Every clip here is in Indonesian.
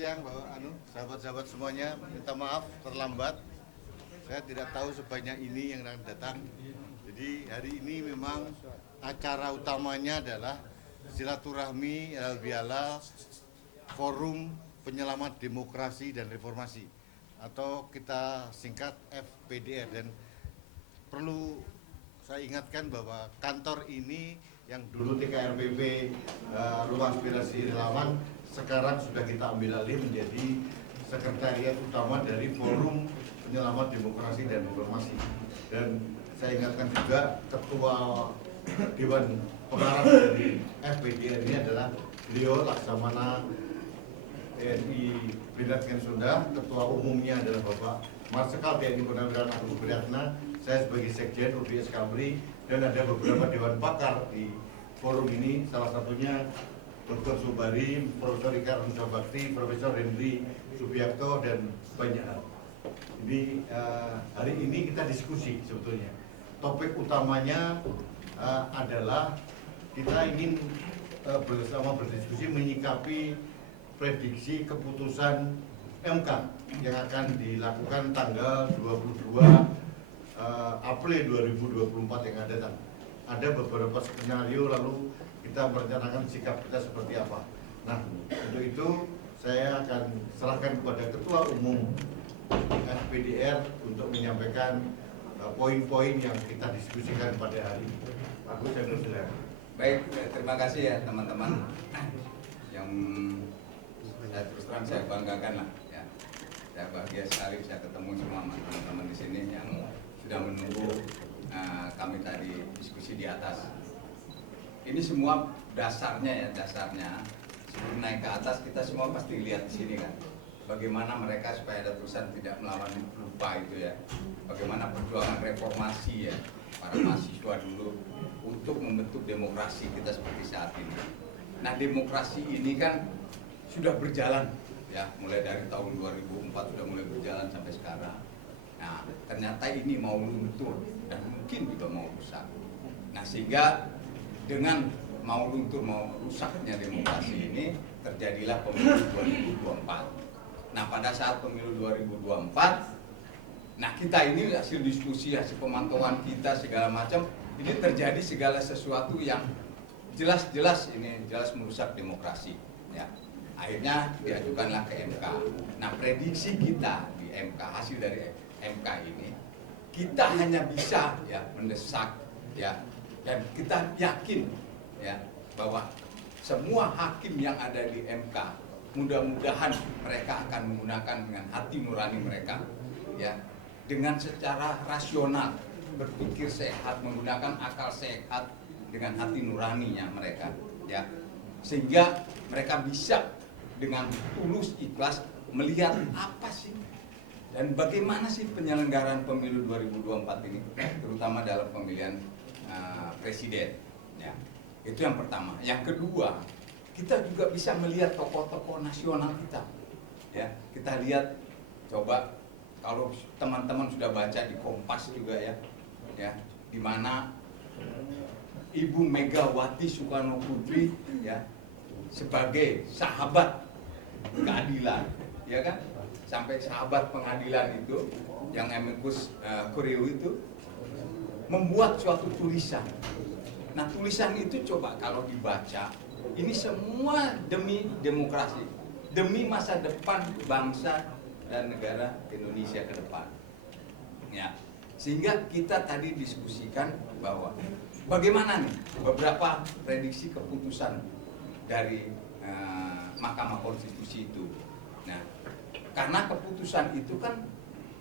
siang, sahabat-sahabat semuanya. Minta maaf terlambat. Saya tidak tahu sebanyak ini yang akan datang. Jadi hari ini memang acara utamanya adalah silaturahmi halal bihalal Forum Penyelamat Demokrasi dan Reformasi atau kita singkat FPDR. Dan perlu saya ingatkan bahwa kantor ini yang dulu TKRPP Ruang Aspirasi Relawan sekarang sudah kita ambil alih menjadi sekretariat utama dari Forum Penyelamat Demokrasi dan Reformasi. Dan saya ingatkan juga ketua Dewan Pengarah dari FPDR ini adalah beliau Laksamana TNI Bintang Sunda, ketua umumnya adalah Bapak Marsikal TNI Purnawirawan Agung Priyatna, saya sebagai Sekjen Rudi S. Kamri, dan ada beberapa dewan pakar di forum ini, salah satunya Dr. Subari, Profesor Ika Arunsa Bakti, Profesor Henry Subiakto, dan banyak hal. Jadi hari ini kita diskusi sebetulnya. Topik utamanya adalah kita ingin bersama berdiskusi menyikapi prediksi keputusan MK yang akan dilakukan tanggal 22 April 2024 yang akan datang. Ada beberapa skenario, lalu kita merencanakan sikap kita seperti apa. Nah, untuk itu saya akan serahkan kepada Ketua Umum FPDR untuk menyampaikan poin-poin yang kita diskusikan pada hari ini. Pak Gus, saya persilakan. Baik, terima kasih ya teman-teman yang saya terus terang saya banggakan lah ya. Saya bahagia sekali bisa ketemu semua teman-teman di sini yang sudah menunggu kami tadi diskusi di atas. Ini semua dasarnya sebelum naik ke atas kita semua pasti lihat di sini kan. Bagaimana mereka supaya ada tulisan tidak melawan lupa itu ya. Bagaimana perjuangan reformasi ya para mahasiswa dulu untuk membentuk demokrasi kita seperti saat ini. Nah, demokrasi ini kan sudah berjalan ya, mulai dari tahun 2004 sudah mulai berjalan sampai sekarang. Nah, ternyata ini mau luntur dan mungkin juga mau rusak. Nah, sehingga dengan mau luntur mau rusaknya demokrasi ini terjadilah pemilu 2024. Nah, pada saat pemilu 2024, nah kita ini hasil diskusi, hasil pemantauan kita segala macam, ini terjadi segala sesuatu yang jelas-jelas ini jelas merusak demokrasi ya. Akhirnya diajukanlah ke MK. Nah, prediksi kita di MK, hasil dari MK ini, kita hanya bisa ya mendesak ya, dan kita yakin ya bahwa semua hakim yang ada di MK mudah-mudahan mereka akan menggunakan dengan hati nurani mereka ya, dengan secara rasional, berpikir sehat, menggunakan akal sehat dengan hati nuraninya mereka ya, sehingga mereka bisa dengan tulus ikhlas melihat apa sih dan bagaimana sih penyelenggaraan pemilu 2024 ini, terutama dalam pemilihan presiden ya. Itu yang pertama. Yang kedua, kita juga bisa melihat tokoh-tokoh nasional kita ya. Kita lihat, coba kalau teman-teman sudah baca di Kompas juga ya, di mana Ibu Megawati Soekarno Putri ya sebagai sahabat keadilan, ya kan, sampai sahabat pengadilan itu yang amicus curiae itu membuat suatu tulisan. Nah, tulisan itu coba kalau dibaca, ini semua demi demokrasi, demi masa depan bangsa dan negara Indonesia ke depan. Ya, sehingga kita tadi diskusikan bahwa bagaimana nih beberapa prediksi keputusan dari Mahkamah Konstitusi itu. Nah, karena keputusan itu kan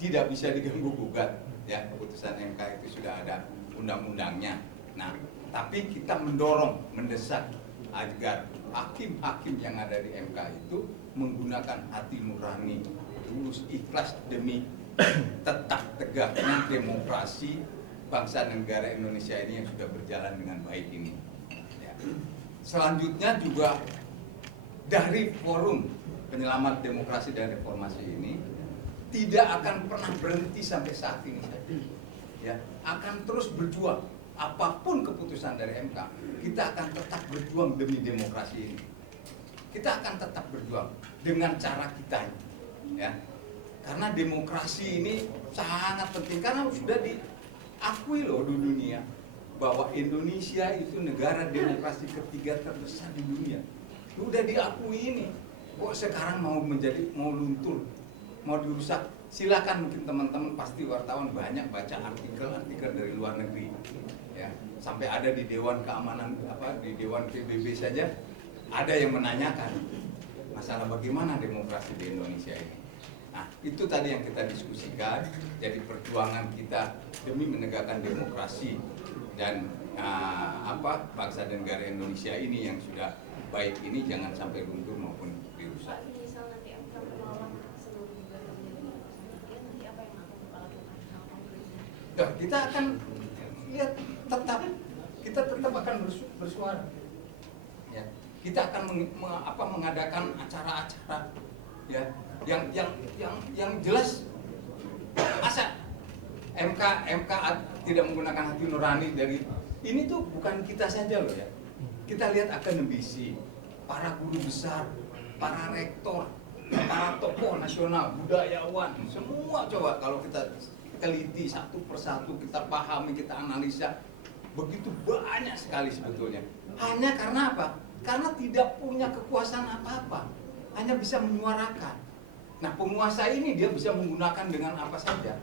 tidak bisa diganggu gugat, ya, keputusan MK itu sudah ada undang-undangnya. Nah, tapi kita mendorong, mendesak agar hakim-hakim yang ada di MK itu menggunakan hati nurani, tulus ikhlas demi tetap tegaknya demokrasi bangsa dan negara Indonesia ini yang sudah berjalan dengan baik ini. Ya. Selanjutnya juga dari Forum Penyelamat Demokrasi dan Reformasi ini tidak akan pernah berhenti sampai saat ini. Ya, akan terus berjuang. Apapun keputusan dari MK, kita akan tetap berjuang demi demokrasi ini. kita akan tetap berjuang dengan cara kita, ya. Karena demokrasi ini sangat penting, karena sudah diakui loh di dunia bahwa Indonesia itu negara demokrasi ketiga terbesar di dunia. Sudah diakui ini. Kok sekarang mau luntur, mau dirusak? Silakan, mungkin teman-teman pasti wartawan banyak baca artikel-artikel dari luar negeri, ya. Sampai ada di Dewan Keamanan di Dewan PBB saja ada yang menanyakan masalah bagaimana demokrasi di Indonesia ini. Nah, itu tadi yang kita diskusikan. Jadi perjuangan kita demi menegakkan demokrasi dan bangsa dan negara Indonesia ini yang sudah baik ini jangan sampai luntur maupun dirusak. Nah, kita akan lihat kita tetap akan bersuara. Ya, kita akan mengadakan acara-acara, ya, yang jelas. Masa MK tidak menggunakan hati nurani dari ini tuh bukan kita saja loh, ya. Kita lihat akademisi, para guru besar, para rektor, para tokoh nasional, budayawan, semua coba kalau kita teliti satu persatu, kita pahami, kita analisa, begitu banyak sekali sebetulnya. Hanya karena apa? Karena tidak punya kekuasaan apa-apa, hanya bisa menyuarakan. Nah, penguasa ini dia bisa menggunakan dengan apa saja.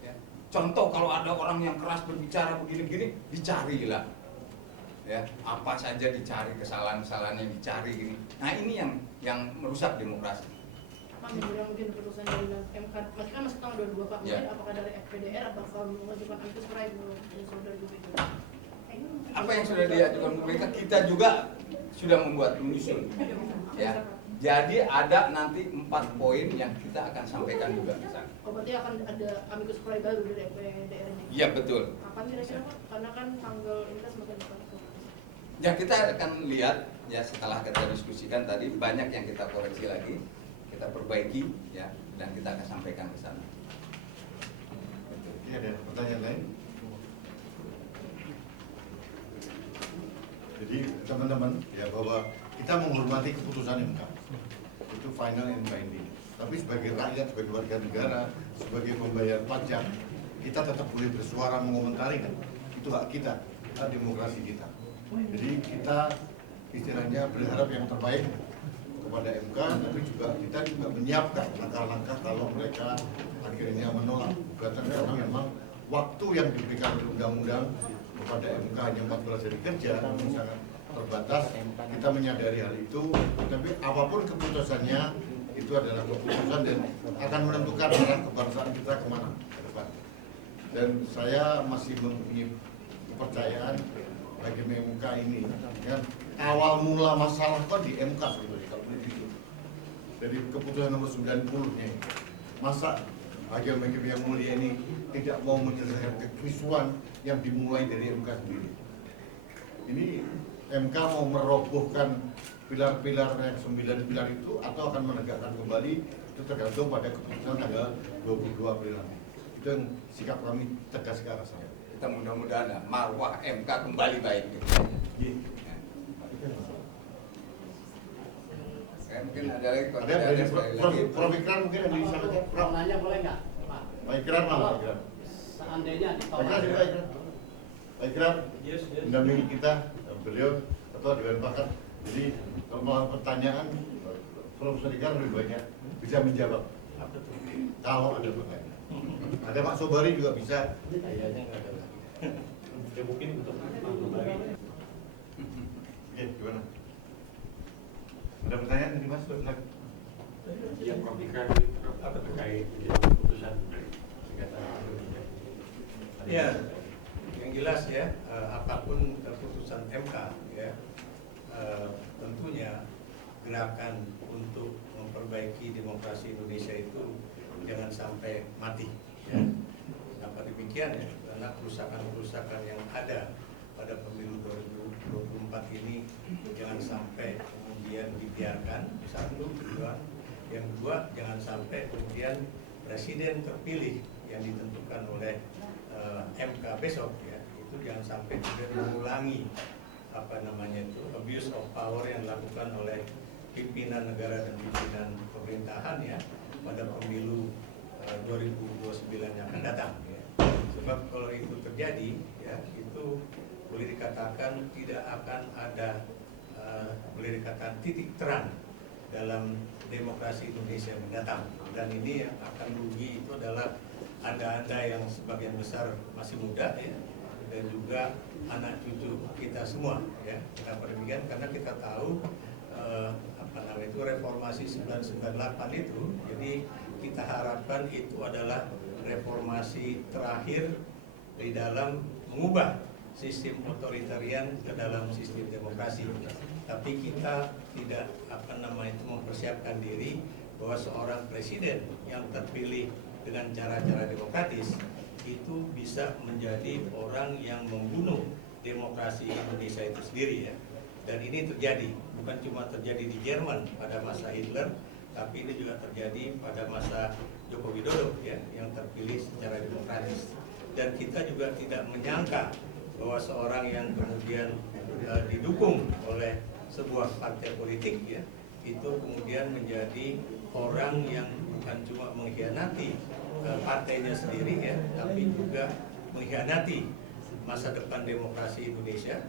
Ya. Contoh kalau ada orang yang keras berbicara begini-begini, dicarilah. Ya, apa saja dicari, kesalahan-kesalahan yang dicari gini. Nah, ini yang merusak demokrasi. Pak, mungkin keputusan dari MK, masih tanggal 22 Pak, mungkin apakah dari FPDR atau mengajukan amicus curiae dari saudara BPK? Apa yang sudah diajukan mereka, kita juga sudah membuat menyusun. Ya, jadi ada nanti 4 poin yang kita akan sampaikan juga. Oh, berarti akan ada amicus curiae baru dari FPDR-nya? Iya, betul. Kapan kira-kira Pak? Karena kan tanggal ini kan semakin dekat. Ya, kita akan lihat ya setelah kita diskusikan tadi, banyak yang kita koreksi lagi, kita perbaiki, ya, dan kita akan sampaikan ke sana. Ini ada pertanyaan lain? Jadi teman-teman, ya, bahwa kita menghormati keputusan MK, itu final and binding. Tapi sebagai rakyat, sebagai warga negara, sebagai pembayar pajak, kita tetap boleh bersuara, mengomentari, kan? Itu hak kita, hak demokrasi kita. Jadi kita istilahnya berharap yang terbaik kepada MK, tapi juga kita juga menyiapkan langkah-langkah kalau mereka akhirnya menolak gugatan, karena memang waktu yang diberikan oleh undang-undang kepada MK hanya 14 hari kerja, sangat terbatas. Kita menyadari hal itu, tapi apapun keputusannya itu adalah keputusan dan akan menentukan arah kebangsaan kita kemana ke depan. Dan saya masih mempunyai kepercayaan bagi MK ini, kan awal mula masalah kan di MK sebetulnya kalau begitu. Dari keputusan nomor 90-nya, masa Hakim yang mulia ini tidak mau menyelesaikan kekisruhan yang dimulai dari MK sendiri. Ini MK mau merobohkan pilar-pilar yang 9 pilar itu atau akan menegakkan kembali, itu tergantung pada keputusan tanggal 22 April nanti. Itu yang sikap kami tegas ke arah sana. Kita mudah-mudahan marwah MK kembali baik. Mungkin ada lagi. Prof. Ikrar mungkin yang disampaikan. Prof nanya boleh nggak, Pak? Pak Ikrar malah. Seandainya Pak Ikrar mendampingi kita, beliau ketua Dewan Pakar. Jadi kalau mau pertanyaan, Profesor Ikrar lebih banyak bisa menjawab. Kalau ada pertanyaan. Ada Pak Sobari juga bisa. Kayaknya nggak ada. Ya mungkin untuk Pak Sobari. Oke, gimana? Ada pertanyaan ini Mas? Yang Prof Ikrar apa terkait dengan keputusan Indonesia? Ya, yang jelas ya, apapun keputusan MK ya, tentunya gerakan untuk memperbaiki demokrasi Indonesia itu jangan sampai mati. Ya. Kenapa demikian ya? Karena kerusakan-kerusakan yang ada pada pemilu 2024 ini jangan sampai kemudian dibiarkan, satu, kedua. Yang kedua, jangan sampai kemudian presiden terpilih yang ditentukan oleh MK besok ya, itu jangan sampai juga mengulangi abuse of power yang dilakukan oleh pimpinan negara dan pimpinan pemerintahan ya pada pemilu 2029 yang akan datang. Ya. Sebab kalau itu terjadi, ya itu boleh dikatakan tidak akan ada boleh dikatakan titik terang dalam demokrasi Indonesia mendatang. Dan ini yang akan rugi itu adalah Anda-anda yang sebagian besar masih muda ya, dan juga anak cucu kita semua ya. Kenapa demikian? Karena kita tahu itu reformasi 998 itu, jadi kita harapkan itu adalah reformasi terakhir di dalam mengubah sistem otoritarian ke dalam sistem demokrasi. Tapi kita tidak mempersiapkan diri bahwa seorang presiden yang terpilih dengan cara-cara demokratis itu bisa menjadi orang yang membunuh demokrasi Indonesia itu sendiri ya. Dan ini terjadi, bukan cuma terjadi di Jerman pada masa Hitler, tapi ini juga terjadi pada masa Joko Widodo ya, yang terpilih secara demokratis. Dan kita juga tidak menyangka bahwa seorang yang kemudian didukung oleh sebuah partai politik ya, itu kemudian menjadi orang yang bukan cuma mengkhianati partainya sendiri ya, tapi juga mengkhianati masa depan demokrasi Indonesia,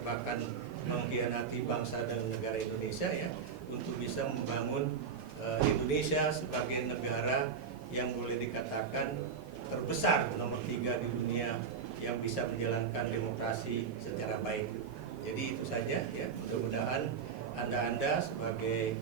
bahkan mengkhianati bangsa dan negara Indonesia ya, untuk bisa membangun Indonesia sebagai negara yang boleh dikatakan terbesar nomor 3 di dunia yang bisa menjalankan demokrasi secara baik. Jadi itu saja ya, mudah-mudahan Anda sebagai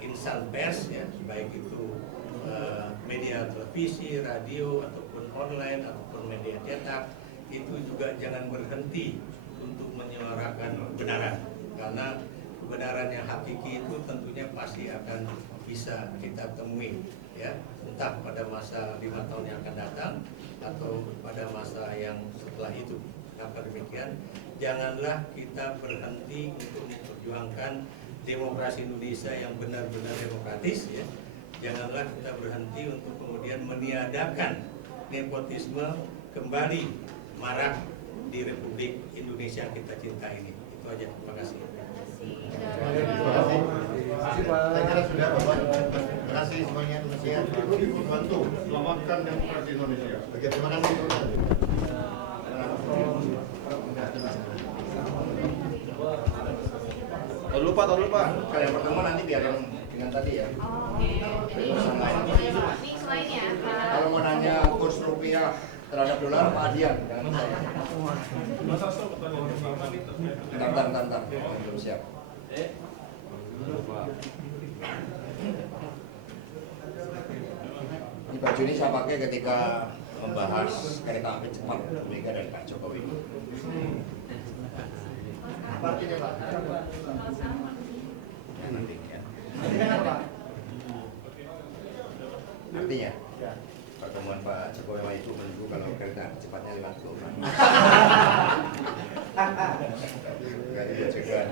insan pers ya, baik itu media televisi, radio ataupun online ataupun media cetak, itu juga jangan berhenti untuk menyuarakan kebenaran, karena kebenaran yang hakiki itu tentunya pasti akan bisa kita temui ya, entah pada masa 5 tahun yang akan datang atau pada masa yang setelah itu. Kenapa demikian? Janganlah kita berhenti untuk memperjuangkan demokrasi Indonesia yang benar-benar demokratis ya. Janganlah kita berhenti untuk kemudian meniadakan nepotisme kembali marak di Republik Indonesia yang kita cinta ini. Itu aja. Terima kasih. Saya kira sudah Bapak. Terima kasih semuanya. Terima bantu selamatkan demokrasi Indonesia. Oke, terima kasih. Tahu lupa. Kayak pertemuan nanti biar yang dengan tadi ya. Ini selain ya. Kalau mau nanya kurs rupiah terhadap dolar, Pak Adian, jangan saya. Bentar. Belum siap. Ini baju ini saya pakai ketika membahas kereta api cepat Mega dan Pak Jokowi. Nanti ya. Artinya pertemuan Pak Jokowi sama Ibu menunggu kalau kereta cepatnya 50 Pak. Enggak, itu cegahan.